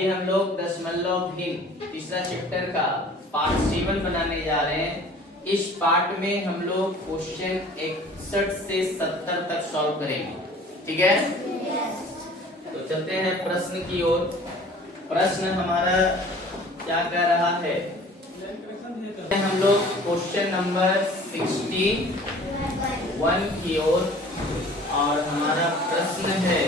अभी हम लोग दशमलवहीन तीसरा चैप्टर का पार्ट 7 बनाने जा रहे हैं। इस पार्ट में हम लोग क्वेश्चन 61 से 70 तक सॉल्व करेंगे। ठीक है, तो चलते हैं प्रश्न की ओर। प्रश्न हमारा क्या कह रहा है, हम लोग क्वेश्चन नंबर 61 की ओर, और हमारा प्रश्न है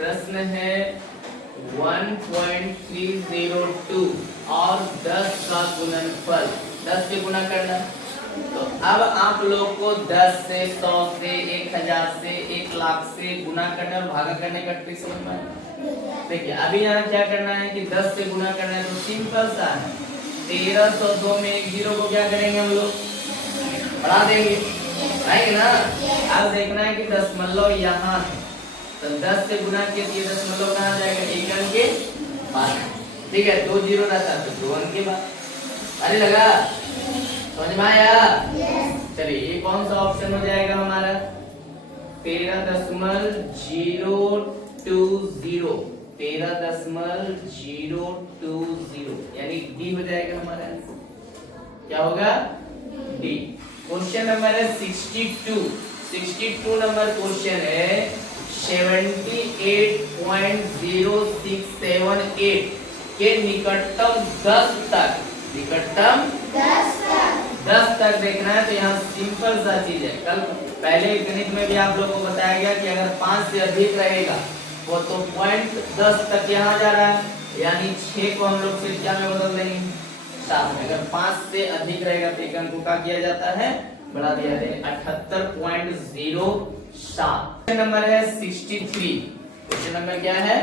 1.302 और 10 का गुणनफल 10 से गुना करना। तो अब आप लोग को 10 से 100 से 1000 से 1 लाख से गुना करना और भागा करने का ट्रिक समझ में आया। देखिए अभी यहाँ क्या करना है कि 10 से गुना करना है, तो सिंपल सा है। 1302 में एक जीरो को क्या करेंगे हम लोग, बढ़ा देंगे, है ना। अब देखना है कि दशमलव यहाँ है, तो 10 से गुना किया तो ये दशमलव कहाँ जाएगा, एक अंक के बाद। ठीक है, 2 जीरो रहता है तो 2 अंक के बाद। अरे लगा, समझ में आया? चलिए ये कौन सा ऑप्शन हो जाएगा हमारा, 13.020, 13.020 यानी डी हो जाएगा हमारा आंसर। क्या होगा, डी। क्वेश्चन नंबर है 62 नंबर क्वेश्चन है 78.0678 के निकटतम 10 तक देखना है। तो यहाँ सिंपल सा चीज है, कल पहले गणित में भी आप लोगों को बताया गया कि अगर 5 से अधिक रहेगा वो तो पॉइंट 10 तक यहाँ जा रहा है, यानी 6 को हम लोग फिर क्या में बदल देंगे, 7 में। अगर 5 से अधिक रहेगा तो एक अंक को क्या किया जाता है, बढ़ा दिया जाता है, 78.07। क्वेश्चन नंबर है 63। क्वेश्चन नंबर क्या है,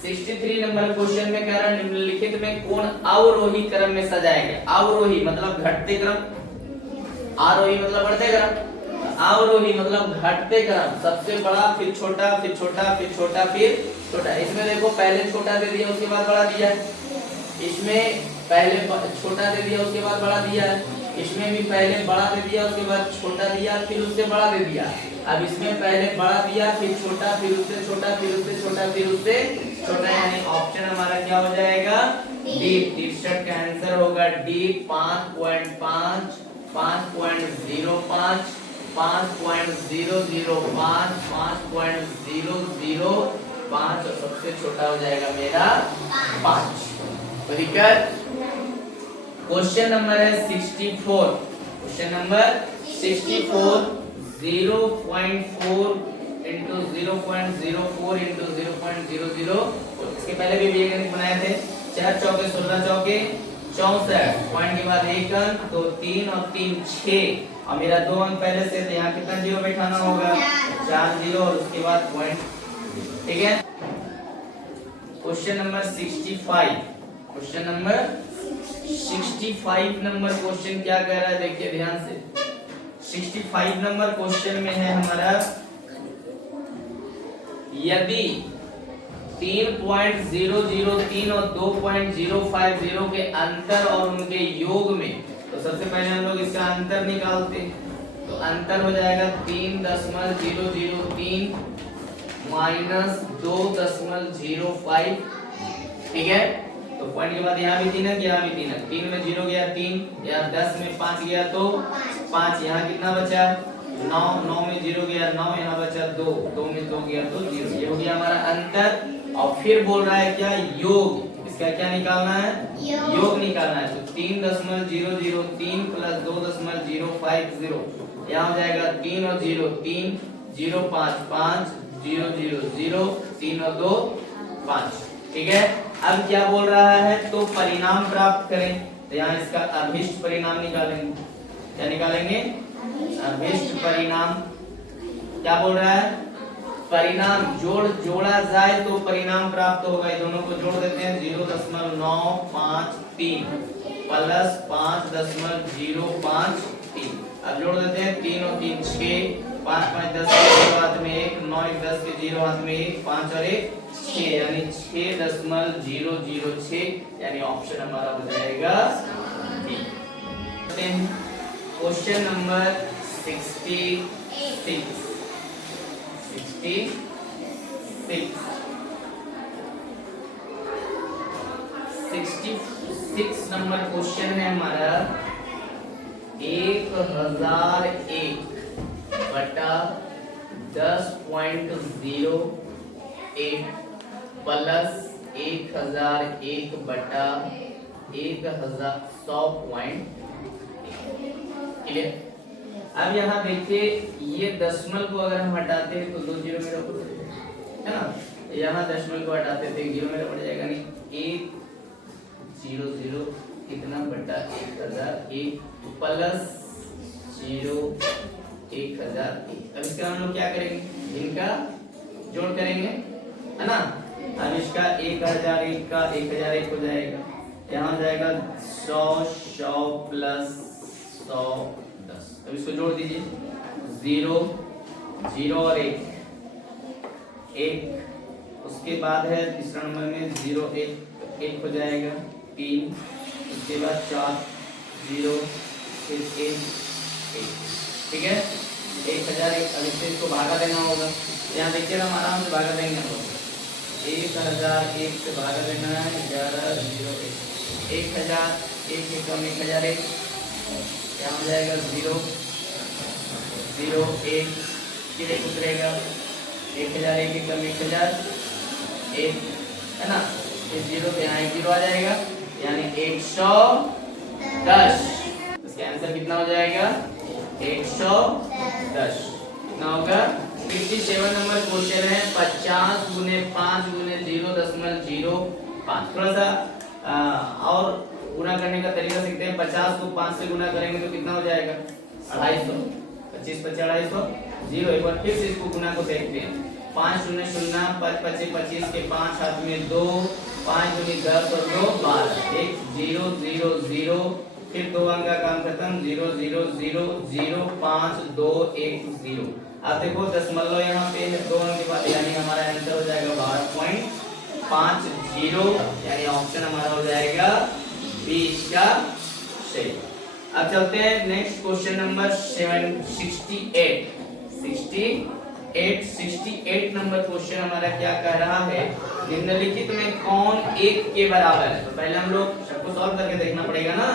63 नंबर क्वेश्चन में कह रहा है निम्नलिखित में कौन अवरोही क्रम में सजाया गया। अवरोही मतलब घटते क्रम, आरोही मतलब बढ़ते क्रम, अवरोही मतलब घटते क्रम। सबसे बड़ा फिर छोटा फिर छोटा फिर छोटा फिर छोटा। इसमें देखो पहले छोटा दे दिया उसके बाद बड़ा दिया है, इसमें पहले छोटा दे दिया उसके बाद बड़ा दिया है, इसमें भी पहले बड़ा दे दिया उसके बाद छोटा दिया फिर उससे बड़ा दे दिया। अब इसमें पहले बड़ा दिया फिर छोटा फिर उससे छोटा फिर उससे छोटा फिर उससे छोटा, यानी ऑप्शन हमारा क्या हो जाएगा, डी। 63 का आंसर होगा डी। 5.5, 5.05, 5.005, 5.005 और सबसे छोटा हो जाएगा मेरा 5। ठीक है। क्वेश्चन नंबर है 64। Question number 64 0.4 into 0.04 into 0.00। इसके पहले भी गणित बनाए थे। 4 चौके 16 चौके 64, पॉइंट के बाद एक अंक, तो 3 और 3 6, और मेरा 2 अंक पहले से, तो यहाँ कितना जीरो बैठाना होगा, 4 जीरो और उसके बाद पॉइंट। ठीक है। Question number 65। Question number 65 number question क्या कह रहा है, देखिए ध्यान से। 65 नंबर क्वेश्चन में है हमारा, यदि 3.003 और 2.050 के अंतर और उनके योग में, तो सबसे पहले हम लोग इसका अंतर निकालते हैं। तो अंतर हो जाएगा 3.003 माइनस 2.05। ठीक है, तो पॉइंट के बाद यहाँ भी 3 है, यहाँ भी 3 है। 3 में 0 गया 3, यहाँ 10 में 5 गया तो 5, यहाँ कितना बचा 9, 9 में 0 गया 9, यहाँ बचा 2, 2 में 2 गया तो 0। ये हो गया हमारा अंतर। और फिर बोल रहा है क्या, योग। इसका क्या निकालना है, योग निकालना है। तो 3.003 प्लस 2.050, यहाँ हो जाएगा 3 और 0 3, 0 5 5, 0 0 0, 3 और 2 5। ठीक है। अब क्या बोल रहा है, तो परिणाम प्राप्त करें। तो यहाँ इसका अभिष्ट परिणाम निकालेंगे। क्या निकालेंगे, अभिष्ट परिणाम। क्या बोल रहा है, परिणाम जोड़ा जाए तो परिणाम प्राप्त होगा। ये दोनों को जोड़ देते हैं, 0.953 प्लस 5.053। अब जोड़ देते हैं, 3 और 3 6, 5 5 10 के 0 हाथ में 1, 9 1 10 के 0 हाथ में 1, 5 और 1 6, यानी 6.006, यानी ऑप्शन हमारा हो जाएगा D. Question number 66। 66 number question है हमारा 1001 बटा 10.08 प्लस 1001 बटा 1100 क्लियर। अब यहाँ देखिए ये दशमल को अगर हम हटाते हैं तो 2 जीरो मेरा है ना, यहाँ दशमल को हटाते थे 1 जीरो मेरा पड़ जाएगा, नहीं 100 कितना बटा 1001 प्लस 1001। अब इसका हम लोग क्या करेंगे, इनका जोड़ करेंगे है ना। अब इसका 1001 का 1001 हो जाएगा, यहाँ जाएगा 100 प्लस 100 10। अब इसको जोड़ दीजिए 0 0 और 1 उसके बाद है तीसरा नंबर में 0 1 हो जाएगा 3, उसके बाद 4 0 फिर 1 ठीक है 1001। अब इसको भागा देना होगा, यहाँ देखिएगा हम आराम से भागा देंगे हम लोग। 1001 से भागा देना है 11 0 1 1001 के कम 1001 यहाँ हो जाएगा 0 0 1 फिर 1 उतरेगा 1001 के कम 1001 है ना, इस 0 पे यहाँ 1 0 आ जाएगा यानी 110। इसका आंसर कितना हो जाएगा 110 कितना होगा। 57 नंबर क्वेश्चन है 50 गुने 5 गुने 0.05। थोड़ा सा और गुना करने का तरीका सीखते हैं। 50 को 5 से गुना करेंगे तो कितना हो जाएगा 250। 25 25 250 0। एक बार फिर से इसको गुना को देखते हैं। 5 0 0 5 5 25 के 5 हाथ में 2 5 दूनी 10 और 2 12 1 0 0 0 फिर 2 अंक का काम खत्म 0 0 0 0 5 2 1 0। अब देखो दशमलव यहाँ पे 2 अंक के बाद यानी हमारा आंसर हो जाएगा 12.50 यानी ऑप्शन हमारा हो जाएगा बी इसका सही। अब चलते हैं next question number 68 number question हमारा क्या कह रहा है, निम्नलिखित में कौन 1 के बराबर है। तो पहले हम लोग सबको सॉल्व करके देखना पड़ेगा ना।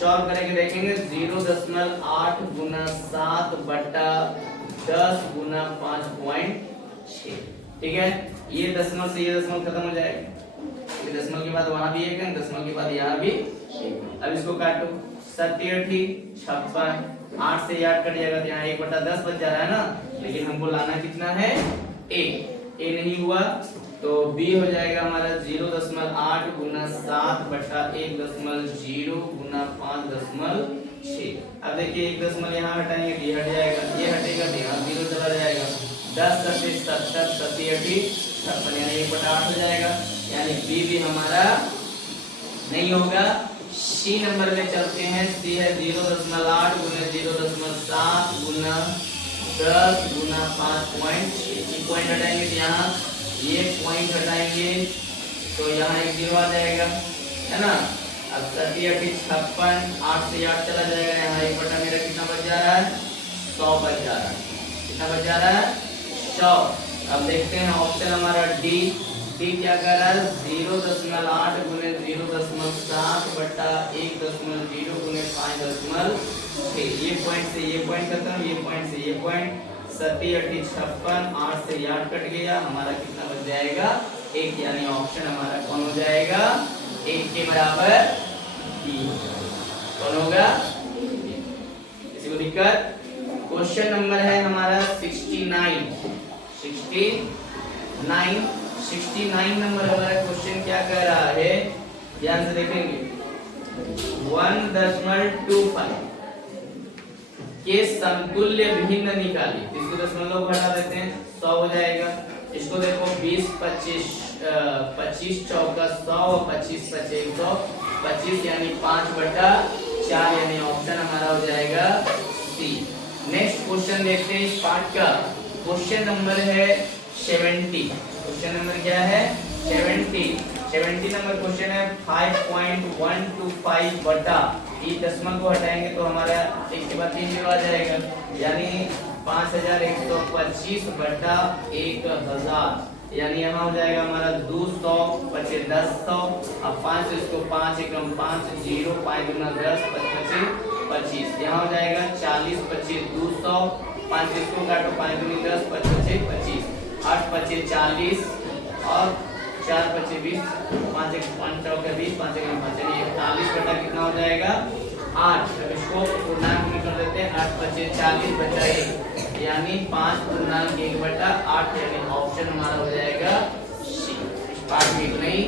सॉल्व करके देखेंगे 0.8 गुना 7 बटा 10 गुना 5.6 ठीक है। ये दशमलव से ये दशमलव खत्म हो जाएगा, ये दशमलव के बाद वहां भी 1 है, दशमलव के बाद यहाँ भी 1। अब इसको काटो 7 8 56 8 से 8 कट जाएगा तो यहाँ 1/10 बच जा रहा है ना, लेकिन हमको लाना कितना है a नहीं हुआ तो b हो जाएगा हमारा 0.8 गुना 7 बटा 1.0 गुना 5.6। अब देखिए 1 दशमलव यहाँ हटाएंगे तो ये हट जाएगा, ये हटेगा तो यहाँ 0 चला जाएगा। 10 से 70 70 56 यानी 1/8 हो जाएगा, यानी b भी हमारा नहीं होगा। सी नंबर में चलते हैं। सी है 0.8 गुना 0.7 गुना 10 गुना 5.6। पॉइंट हटाएंगे तो यहाँ ये पॉइंट हटाएंगे तो यहाँ 1 0 आ जाएगा है ना। अब 70 56 8 से 8 चला जाएगा, यहाँ 1 मेरा कितना बच जा रहा है 100 बच जा रहा है। कितना बच जा रहा है 100। अब देखते हैं ऑप्शन हमारा डी क्या कर रहा है 0.8 गुने 0.7 बटा 1.0 गुने 5.6। ये पॉइंट से ये पॉइंट खत्म, ये पॉइंट से ये पॉइंट 70 56 8 से 8 कट गया, हमारा कितना बच जाएगा 1 यानी ऑप्शन हमारा कौन हो जाएगा 1 के बराबर बी। कौन होगा, किसी को दिक्कत। क्वेश्चन नंबर है हमारा 69 नंबर हमारा क्वेश्चन क्या कह रहा है, ध्यान से देखेंगे। 1.25 के समतुल्य भिन्न निकाली। इसको दशमलव घटा देते हैं 100 हो जाएगा। इसको देखो 20 25 25 चौका 100 और 25 25 125 यानी 5/4 यानी ऑप्शन हमारा हो जाएगा सी। नेक्स्ट क्वेश्चन देखते हैं इस पार्ट का। क्वेश्चन नंबर है 70। क्वेश्चन नंबर क्या है 70 नंबर क्वेश्चन है 5.125 बटा, ये दशमलव को हटाएंगे तो हमारा 1 के बाद 3 0 आ जाएगा, यानी 5125 बटा 1000, यानी यहाँ हो जाएगा हमारा 200 बचे 10 अब 5 इसको 5 एकम 5 0 5 गुना 10 पचे 25, यहाँ हो जाएगा 40 बचे 200 5 इसको काटो 5 गुनी 10 पचे 25, 8 बचे 40 और 4 बचे 20, 5 एक 5 चौके 20 5 एक 5, यानी 41 बटा कितना हो जाएगा 8। अब इसको पूर्णांक में कर देते हैं, 8 बचे 40 बचा 1, यानी 5 पूर्णांक 1 बटा 8, यानी ऑप्शन हमारा हो जाएगा सी। पार्ट में नहीं